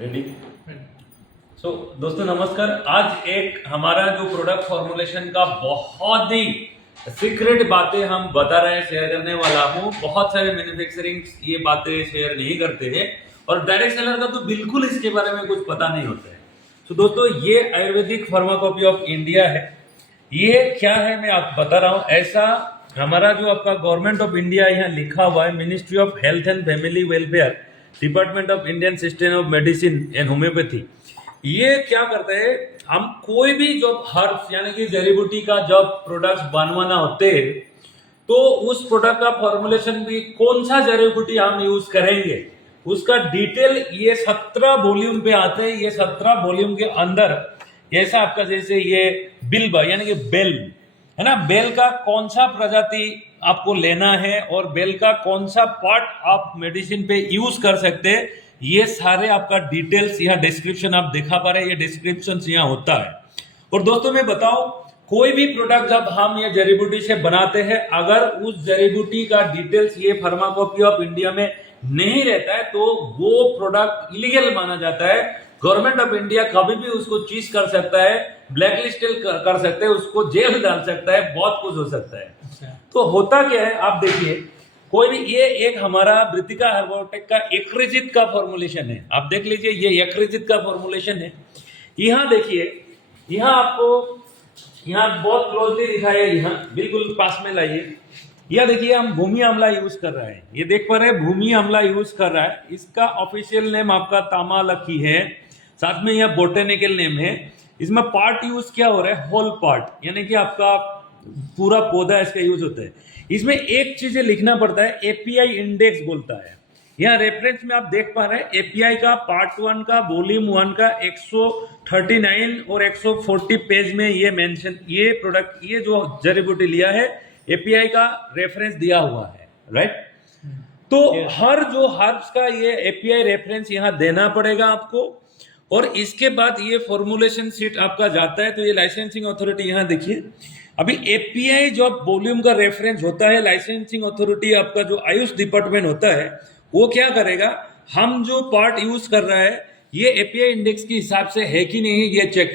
Ready. सो दोस्तों नमस्कार। आज एक हमारा जो प्रोडक्ट फॉर्मुलेशन का बहुत ही सीक्रेट बातें हम बता रहे हैं, शेयर करने वाला हूँ। बहुत सारे मैन्युफैक्चरिंग ये बातें शेयर नहीं करते हैं और डायरेक्ट सेलर का तो बिल्कुल इसके बारे में कुछ पता नहीं होता है। तो दोस्तों ये आयुर्वेदिक फार्माकोपी ऑफ इंडिया है। ये क्या है मैं आप बता रहा हूँ। ऐसा हमारा जो आपका गवर्नमेंट ऑफ इंडिया यहाँ लिखा हुआ है, ministry of health and family welfare, department of Indian system of medicine and homeopathy. ये क्या करते हैं, हम कोई भी जब हर्ब्स यानी कि जड़ी बूटी का जब प्रोडक्ट्स बनवाना होते हैं तो उस प्रोडक्ट का फॉर्मुलेशन भी कौन सा जड़ी बूटी हम यूज करेंगे उसका डिटेल ये 17 वॉल्यूम पे आते हैं। ये 17 वॉल्यूम के अंदर ऐसा आपका जैसे ये बिल्ब यानी कि बेल है ना, बेल का कौन सा प्रजाति आपको लेना है और बेल का कौन सा पार्ट आप मेडिसिन पे यूज कर सकते हैं, ये सारे आपका डिटेल्स यहाँ डिस्क्रिप्शन आप दिखा पा रहे हैं। ये डिस्क्रिप्शन यहाँ होता है। और दोस्तों मैं बताऊं, कोई भी प्रोडक्ट जब हम ये जड़ी बूटी से बनाते हैं, अगर उस जड़ी बूटी का डिटेल्स ये फार्माकोपी ऑफ इंडिया में नहीं रहता है तो वो प्रोडक्ट इलीगल माना जाता है। गवर्नमेंट ऑफ इंडिया कभी भी उसको चीज कर सकता है, ब्लैक लिस्टेड कर सकते हैं, उसको जेल डाल सकता है, बहुत कुछ हो सकता है। तो होता क्या है आप देखिए, कोई भी ये एक हमारा वृत्तिका हर्बोटेक का एक्रिजित का फॉर्मुलेशन है। आप देख लीजिए ये एक्रिजित का फॉर्मुलेशन है। यहाँ देखिए, यहाँ आपको यहाँ बहुत क्लोजली दिखा है, यहाँ बिल्कुल पास में लाइए। यह देखिए हम भूमि आंवला यूज कर रहा है, ये देख पा रहे हैं भूमि आंवला यूज कर रहा है। इसका ऑफिशियल नेम आपका तामालकी है, साथ में यह बोटेनिकल नेम है। इसमें पार्ट यूज क्या हो रहा है, होल पार्ट यानी कि आपका पूरा पौधा इसका यूज होता है। इसमें एक चीज लिखना पड़ता है, एपीआई इंडेक्स बोलता है। यहाँ रेफरेंस में आप देख पा रहे हैं एपीआई का पार्ट 1 का वॉल्यूम 1 का 139 और 140 पेज में ये मेंशन, ये प्रोडक्ट, ये जो जड़ी बूटी लिया है एपीआई का रेफरेंस दिया हुआ है, राइट। तो हर जो हर्ब्स का ये एपीआई रेफरेंस यहाँ देना पड़ेगा आपको। और इसके बाद ये फॉर्मुलेशन शीट आपका जाता है तो ये लाइसेंसिंग अथॉरिटी यहाँ देखिए। अभी एपीआई जो वॉल्यूम का रेफरेंस होता है, लाइसेंसिंग अथॉरिटी आपका जो आयुष डिपार्टमेंट होता है वो क्या करेगा, हम जो पार्ट यूज कर रहा है ये एपीआई इंडेक्स के हिसाब से है कि नहीं ये चेक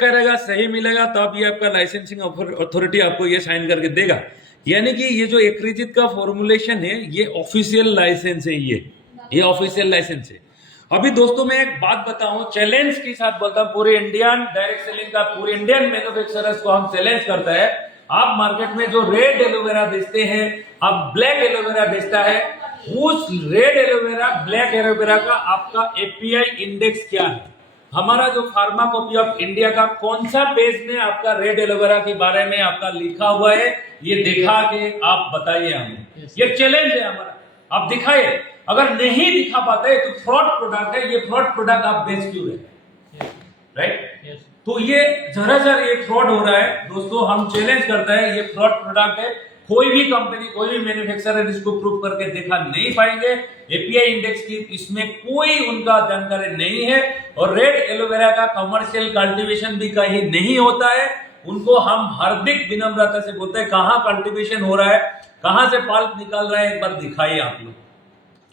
करेगा, सही मिलेगा तब ये आपका लाइसेंसिंग अथॉरिटी आपको ये साइन करके देगा। यानी कि ये जो एक्रिजित का फॉर्मुलेशन है ये ऑफिशियल लाइसेंस है, ये ऑफिशियल लाइसेंस है। अभी दोस्तों मैं एक बात बताऊं, चैलेंज के साथ बोलता हूं, पूरे इंडियन डायरेक्ट सेलिंग का, पूरे इंडियन मैन्युफैक्चरर्स को हम चैलेंज करता है। आप मार्केट में जो रेड एलोवेरा बेचते हैं, आप ब्लैक एलोवेरा बेचता है, उस रेड एलोवेरा ब्लैक एलोवेरा का आपका एपीआई इंडेक्स क्या है, हमारा जो फार्माकोपी ऑफ इंडिया का कौन सा पेज में आपका रेड एलोवेरा के बारे में आपका लिखा हुआ है, ये दिखा के आप बताइए हमें। ये चैलेंज है हमारा, आप दिखाइए। अगर नहीं दिखा पाते तो फ्रॉड प्रोडक्ट है, ये फ्रॉड प्रोडक्ट आप बेच क्यों रहे, राइट। तो ये जरा ये फ्रॉड हो रहा है दोस्तों, हम चैलेंज करते हैं ये फ्रॉड प्रोडक्ट है। कोई भी कंपनी, कोई भी मैन्युफैक्चरर इसको प्रूव करके दिखा नहीं पाएंगे। एपीआई इंडेक्स की इसमें कोई उनका जानकारी नहीं है। और रेड एलोवेरा का कमर्शियल कल्टीवेशन भी कहीं नहीं होता है। उनको हम हार्दिक विनम्रता से बोलते हैं, कहाँ कल्टीवेशन हो रहा है, कहाँ से पल्प निकल रहा है, एक बार दिखाइए आप लोग।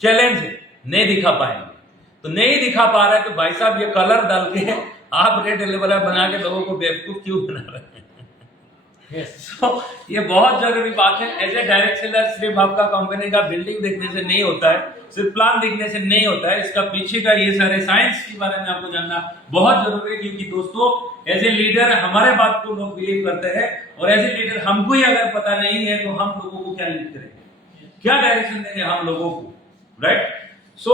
चैलेंज है, नहीं दिखा पाएंगे तो नहीं दिखा पा रहा है तो भाई साहब ये कलर डाल के आप रेड एलोवेरा बना के लोगों को बेवकूफ क्यों बना रहे हैं। So, ये बहुत जरूरी बात है। एज ए डायरेक्ट सेलर सिर्फ आपका कंपनी का बिल्डिंग देखने से नहीं होता है, सिर्फ प्लान देखने से नहीं होता है, इसका पीछे का ये सारे साइंस के बारे में आपको जानना बहुत जरूरी है। क्योंकि दोस्तों एज ए लीडर हमारे बात को लोग बिलीव करते हैं और एज ए लीडर हमको ही अगर पता नहीं है तो हम लोगों को क्या लीड करेंगे, क्या डायरेक्शन देंगे हम लोगों को, राइट। सो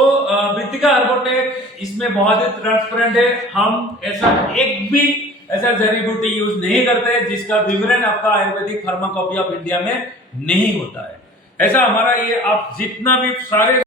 वृत्तिका हर्बोटेक इसमें बहुत ही ट्रांसपेरेंट है। हम ऐसा एक भी ऐसा जड़ी बूटी यूज नहीं करते जिसका विवरण आपका आयुर्वेदिक फार्माकोपी ऑफ इंडिया में नहीं होता है। ऐसा हमारा ये आप जितना भी सारे